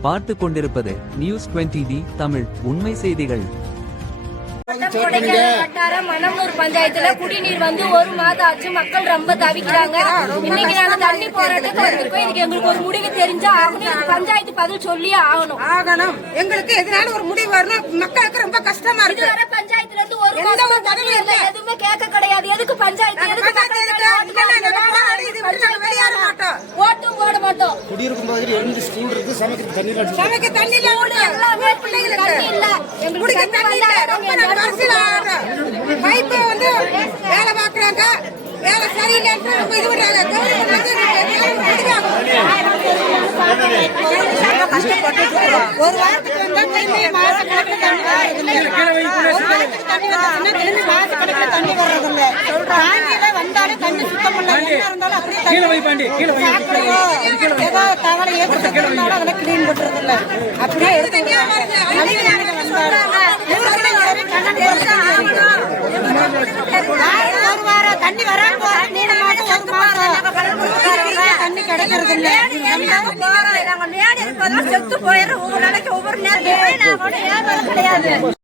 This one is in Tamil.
நீங்கள் பார்த்து கொண்டிருப்பது News20D தமிழ் உண்மை செய்திகள். மணமூர் பஞ்சாயத்துல குடிநீர் வந்து 1 மாதம் ஆச்சு. மக்கள் ரொம்ப தவிக்கிறாங்க. இன்னைக்கு நாங்க தண்ணி போராட்டத்துக்கு வந்திருக்கோம். இதுக்கு எங்களுக்கு ஒரு முடிவு தெரிஞ்சா ஆகணும். பஞ்சாயத்து பதில் சொல்லியே ஆகணும். எங்களுக்கு எதனால ஒரு முடிவு வரணும். மக்களுக்கு ரொம்ப கஷ்டமா இருக்கு. இதுவரை பஞ்சாயத்துல இருந்து ஒரு எதுவுமே கேட்க கிடையாது. எதுக்கு பஞ்சாயத்து ஓட்டும் போட மாட்டோம். குடியிருக்கும் பகுதியில் 2 ஸ்கூல் இருக்கு. சமைக்க தண்ணி எல்லாமே பிள்ளைங்களுக்கு தண்ணி இல்ல. எங்களுக்கு தண்ணி இல்ல. பைப்பு வந்து வேலை பாக்குறாங்க. வேலை சரியில்லைன்னு இது பண்றாங்க. ஒரு வாரத்துக்கு வந்தா தண்ணி மாசக்கணக்கில் தண்ணி வர்றதில்லை. தாண்டியில வந்தாலே தண்ணி சுத்தம் பண்ண இருந்தாலும் அப்படியே ஏதோ தவளை ஏற்பட்டாலும் அதெல்லாம் கிளீன் பண்றதில்லை. அப்படியே ஒரு வாரம் தண்ணி வராம தண்ணி கிடைக்கிறது இல்லை. செத்து போயிடுறோம். ஒவ்வொரு நாளைக்கு ஒவ்வொரு நேரம் கிடையாது.